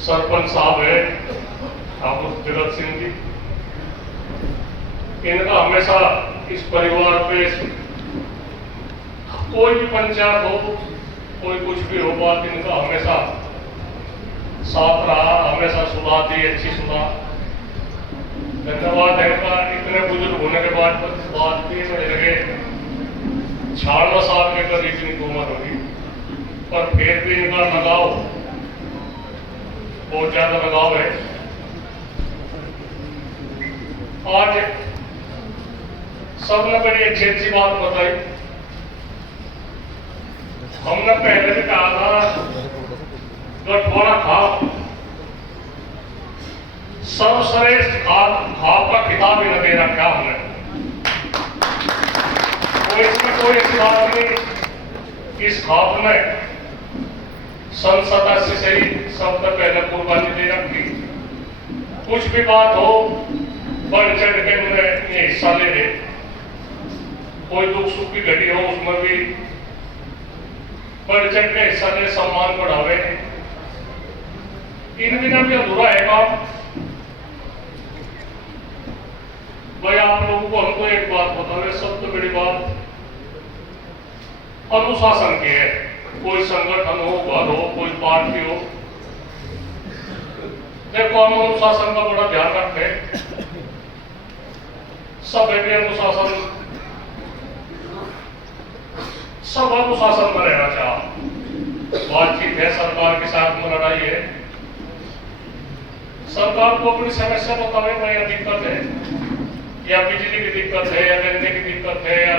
सरपंच साहब है ठाकुर जगत सिंह जी, इनका हमेशा इस परिवार पे कोई भी पंचायत हो, कोई कुछ भी हो, बात इनका हमेशा साथ रहा, हमेशा सुलह दी, अच्छी सुलह। धन्यवाद है इनका। इतने बुजुर्ग होने के बाद भी बड़े लगे 96 साल के करीब इनकी उम्र होगी, पर फिर भी इनका लगाव, बहुत ज्यादा लगाव है। आज सबने बड़ी अच्छी बात बताई। हमने पहले भी कहा था गठवाड़ा खाप सर्वश्रेष्ठ खाप का खिताब ही न दे रखा हमने। तो इसमें कोई ऐसी बात नहीं। इस खाप में संसद सदस्य से ही सबसे पहले कुर्बानी दे रखी। कुछ भी बात हो, बढ़ चढ़ के उन्हें हिस्सा ले रहे। कोई दुख सुख की घड़ी हो, उसमें भी बढ़ चढ़ के हिस्सा ले, सम्मान बढ़ावे। इन बिना भी अधूरा है काम। भाई आप लोगों को हमको एक बात बता रहे, सबसे बड़ी बात अनुशासन की है। कोई संगठन हो, घर हो, कोई पार्टी हो, देखो हम अनुशासन का बड़ा ध्यान रखें। सब भी अनुशासन, सब अनुशासन में रहना चाहिए। बातचीत है, सरकार के साथ में लड़ाई है। सरकार को अपनी समस्या बतावे, भाई दिक्कत है, या बिजली की दिक्कत है, या गन्ने की दिक्कत है, या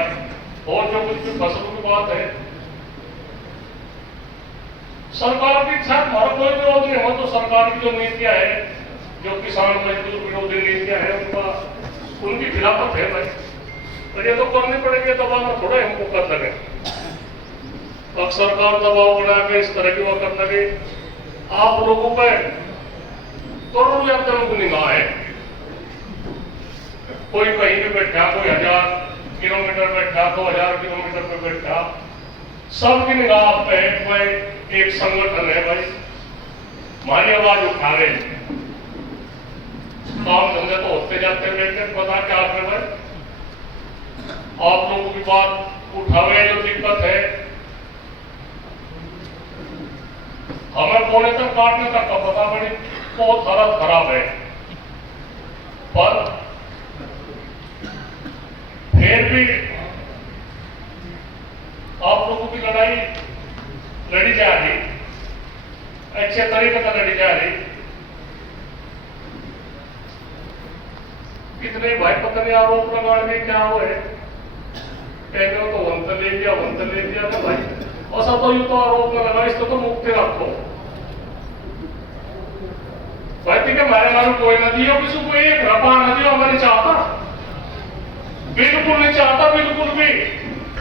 और जो कुछ भी फसलों की बात है। सरकार के साथ हमारा कोई विरोध नहीं हो, तो सरकार की जो नीतियां है, जो किसान मजदूर विरोधी नीतियां है, उनकी खिलाफत है भाई। तो ये तो करनी पड़ेगी, दबाव में थोड़ा हमको कर लगे। अब सरकार दबाव बना के इस तरह की वो कर लगे, आप लोगों पर करोड़ों या करोड़ निगाह है। कोई कहीं पे बैठा, कोई 1000 किलोमीटर बैठा, 2000 किलोमीटर पे बैठा, सबकी निगाह पे कोई एक संगठन है भाई, हमारी आवाज उठा रहे। काम धंधे तो होते जाते रहते, पता क्या आपने भाई, आप लोगों की बात उठावे। जो दिक्कत है हमें पौने तक काटने तक का पता बड़ी बहुत हालत खराब है, पर फिर भी आप लोगों की लड़ाई लड़ी जा रही, अच्छे तरीके से लड़ी जा रही। कितने भाई पता नहीं आरोप लगा रहे, क्या हो है, कहते हो तो वंत ले दिया ना भाई। ऐसा तो यूं तो आरोप न लगा, इसको तो मुक्ति रखो भाई। ठीक है, हमारे मालूम कोई नदी हो, किसी को एक रपा नदी हो हमारी चाहता, बिल्कुल नहीं चाहता, बिल्कुल भी।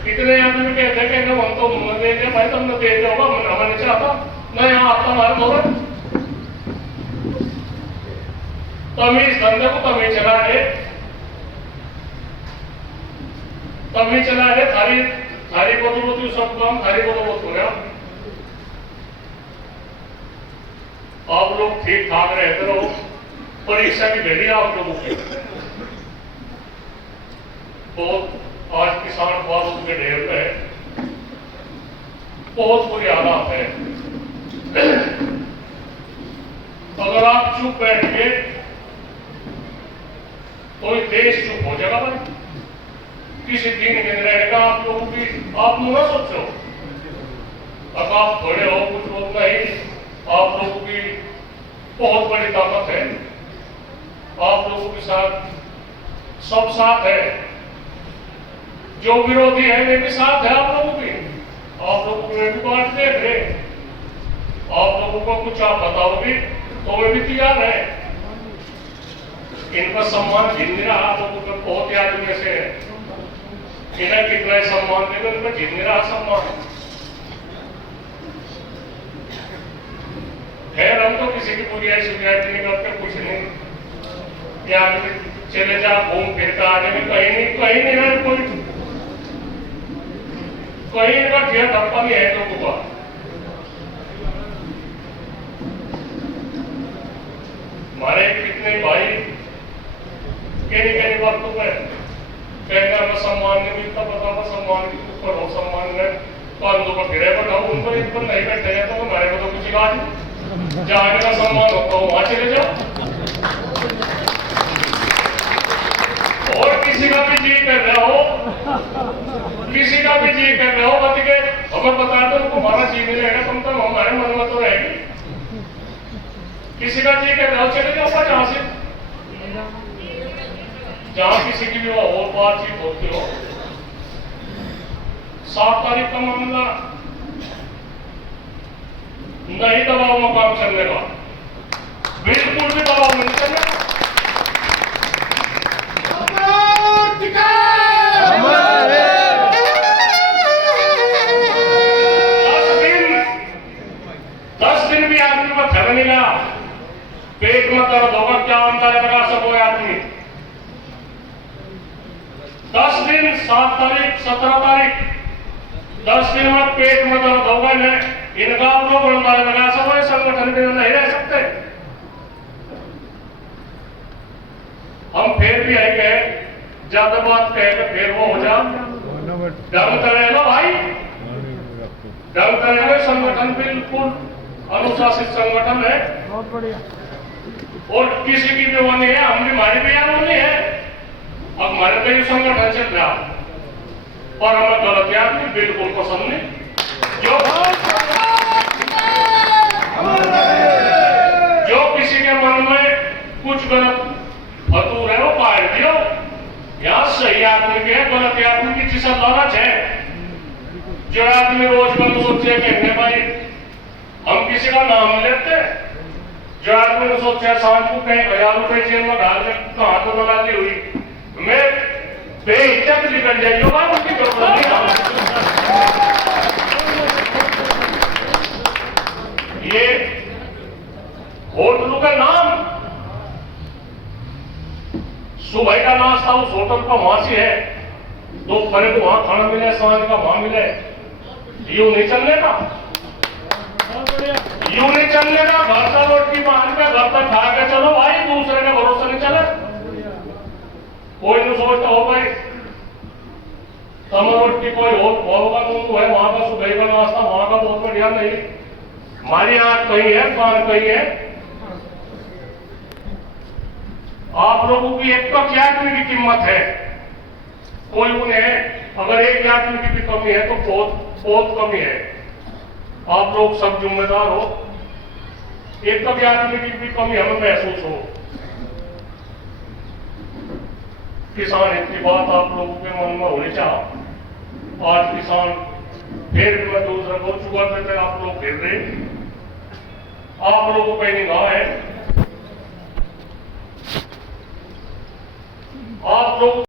इतने आदमी कहते हैं कि हम तो दे दिया भाई, तुमने दे दिया होगा, हमें नहीं चाहता, मैं यहाँ आता हमारे मोहर। तमीज धंधे को तमीज चला रहे, थारी बदौलत सब काम थारी बदौलत हो गया। आप लोग ठीक ठाक रहते रहो। परीक्षा की घड़ी आप लोगों की बहुत, आज किसान बालों के ढेर में बहुत बुरी हालात है। अगर आप चुप बैठ के तो देश चुप हो जाएगा भाई। किसी दिन के रहेगा आप लोगों की, आप न सोचो। अब आप बड़े हो, कुछ लोग नहीं, आप लोगों की बहुत बड़ी ताकत है। आप लोगों के साथ सब साथ है, जो विरोधी है वे भी साथ है आप लोगों की। आप लोगों को वे भी बात देख रहे, आप लोगों को कुछ आप बताओगे तो वे भी तैयार है। इनका सम्मान झिल नहीं रहा आप लोगों को, बहुत ही आदमी ऐसे है, इन्हें कितना सम्मान देगा, इनका झिल नहीं रहा सम्मान। खैर हम तो किसी की बुरी शिकायत नहीं करते, कुछ नहीं। या चले जा घूम फिर कर आने में कहीं नहीं है, कहीं का ठेठ धप्पा नहीं है लोगों का। हमारे कितने भाई कई वक्तों पे कहना में सम्मान नहीं मिलता, पता में सम्मान के ऊपर हो, सम्मान में कांधों पर गिरे बताओ, उनको एक पर नहीं बैठे हैं तो हमारे को तो कुछ इलाज नहीं, जहाँ का सम्मान होता हो वहां चले जाओ। और किसी का भी जी कर रहे हो, किसी का भी जी कर रहे हो बत के हमें बता दो, उनको हमारा जी नहीं रहेगा, कम से कम हमारे मन में तो रहेगी। किसी का जी कर रहे हो चले जाओ जहां से, जहां किसी की भी और बातचीत होती हो। 7 तारीख का मामला नहीं दबाव में काम चलने का, बिल्कुल भी दबाव नहीं चलने। 10 दिन भी आदमी को थक नहीं लगा, पेट में दर्द होगा, क्या अंदाजा लगा सको आदमी। 10 दिन 7 तारीख 17 तारीख 10 दिन में पेट में दर्द होगा, इनका आप लोग अंदाजा लगा सको, संगठन में नहीं रह सकते। हम फिर भी आएंगे, ज्यादा बात कहेंगे फिर वो हो जा डर करेगा भाई, डर करेगा। संगठन बिल्कुल अनुशासित संगठन है, बहुत बढ़िया। और किसी की भी वो नहीं है, हम भी हमारी भी यार वो नहीं है। अब हमारे पे ये संगठन चल रहा और हमें गलत याद नहीं, बिल्कुल पसंद नहीं। जो किसी के मन में कुछ गलत फतूर है वो काट दियो। यहाँ सही आदमी के गलत आदमी की जिस लालच है, जो आदमी रोज बंद सोचे कहने भाई हम किसी का नाम लेते, जो आदमी ने सोचा सांझ को कहीं 1000 रुपए जेल में डाल के कहां तो दलाली हुई, मैं बेइज्जत निकल जाइए बात, उसकी जरूरत नहीं। ये होटलों का नाम, सुबह का नाश्ता उस होटल का वहां से है, दोपहर को वहां खाना मिले, सांझ का वहां मिले, यूं नहीं चलने का, यूं नहीं चलने का। घर का रोटी मान के घर पर खा के चलो भाई, दूसरे का भरोसा नहीं चले। कोई नहीं सोचता हो भाई समर रोटी कोई होगा तो है, वहां का सुबह का नाश्ता वहां का बहुत बढ़िया नहीं, हमारी आंख कहीं है, कान कहीं है। आप लोगों की एक तो क्या आदमी की कीमत है, कोई उन्हें अगर एक आदमी की भी कमी है तो बहुत बहुत कमी है। आप लोग सब जिम्मेदार हो, एक तो आदमी की भी कमी हमें महसूस हो। किसान हित की बात आप लोगों के मन में होनी चाहिए। आज किसान फिर भी मैं दूसरा बोल चुका था, आप लोग फिर रहे, आप लोगों पर निगाह है, आप लोग